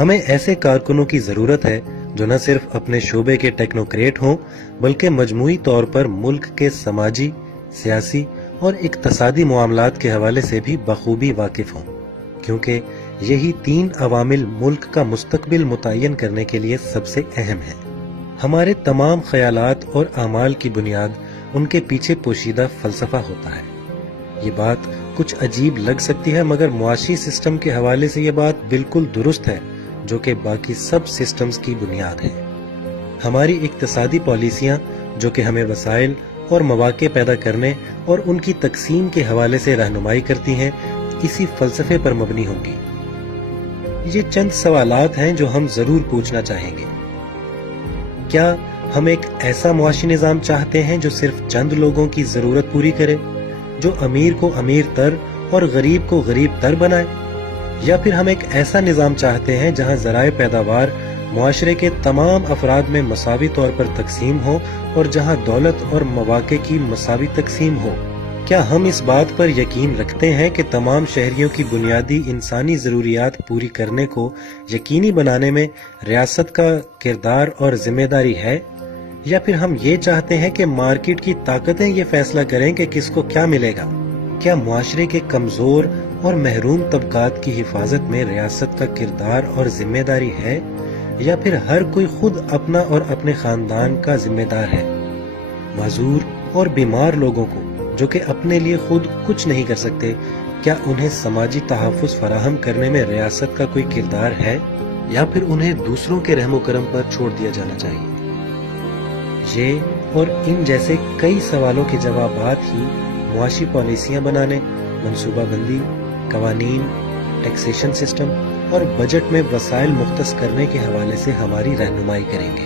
ہمیں ایسے کارکنوں کی ضرورت ہے جو نہ صرف اپنے شعبے کے ٹیکنوکریٹ ہوں بلکہ مجموعی طور پر ملک کے سماجی، سیاسی اور اقتصادی معاملات کے حوالے سے بھی بخوبی واقف ہوں، کیونکہ یہی 3 عوامل ملک کا مستقبل متعین کرنے کے لیے سب سے اہم ہیں۔ ہمارے تمام خیالات اور اعمال کی بنیاد ان کے پیچھے پوشیدہ فلسفہ ہوتا ہے۔ یہ بات کچھ عجیب لگ سکتی ہے، مگر معاشی سسٹم کے حوالے سے یہ بات بالکل درست ہے، جو کہ باقی سب سسٹمز کی بنیاد ہے۔ ہماری اقتصادی پالیسیاں جو کہ ہمیں وسائل اور مواقع پیدا کرنے اور ان کی تقسیم کے حوالے سے رہنمائی کرتی ہیں، اسی فلسفے پر مبنی ہوں گی۔ یہ چند سوالات ہیں جو ہم ضرور پوچھنا چاہیں گے۔ کیا ہم ایک ایسا معاشی نظام چاہتے ہیں جو صرف چند لوگوں کی ضرورت پوری کرے، جو امیر کو امیر تر اور غریب کو غریب تر بنائے؟ یا پھر ہم ایک ایسا نظام چاہتے ہیں جہاں ذرائع پیداوار معاشرے کے تمام افراد میں مساوی طور پر تقسیم ہو اور جہاں دولت اور مواقع کی مساوی تقسیم ہو؟ کیا ہم اس بات پر یقین رکھتے ہیں کہ تمام شہریوں کی بنیادی انسانی ضروریات پوری کرنے کو یقینی بنانے میں ریاست کا کردار اور ذمہ داری ہے؟ یا پھر ہم یہ چاہتے ہیں کہ مارکیٹ کی طاقتیں یہ فیصلہ کریں کہ کس کو کیا ملے گا؟ کیا معاشرے کے کمزور اور محروم طبقات کی حفاظت میں ریاست کا کردار اور ذمہ داری ہے، یا پھر ہر کوئی خود اپنا اور اپنے خاندان کا ذمہ دار ہے؟ معذور اور بیمار لوگوں کو جو کہ اپنے لیے خود کچھ نہیں کر سکتے، کیا انہیں سماجی تحفظ فراہم کرنے میں ریاست کا کوئی کردار ہے، یا پھر انہیں دوسروں کے رحم و کرم پر چھوڑ دیا جانا چاہیے؟ یہ اور ان جیسے کئی سوالوں کے جوابات ہی معاشی پالیسیاں بنانے، منصوبہ بندی، قوانین، ٹیکسیشن سسٹم اور بجٹ میں وسائل مختص کرنے کے حوالے سے ہماری رہنمائی کریں گے۔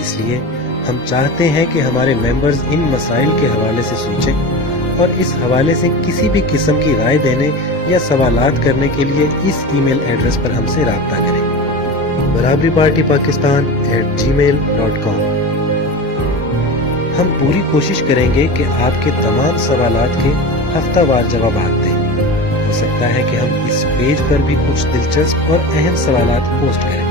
اس لیے ہم چاہتے ہیں کہ ہمارے ممبرز ان مسائل کے حوالے سے سوچیں اور اس حوالے سے کسی بھی قسم کی رائے دینے یا سوالات کرنے کے لیے اس ای میل ایڈریس پر ہم سے رابطہ کریں: barabaripartypakistan@gmail.com۔ ہم پوری کوشش کریں گے کہ آپ کے تمام سوالات کے ہفتہ وار جوابات دیں۔ ہو سکتا ہے کہ ہم اس پیج پر بھی کچھ دلچسپ اور اہم سوالات پوسٹ کریں۔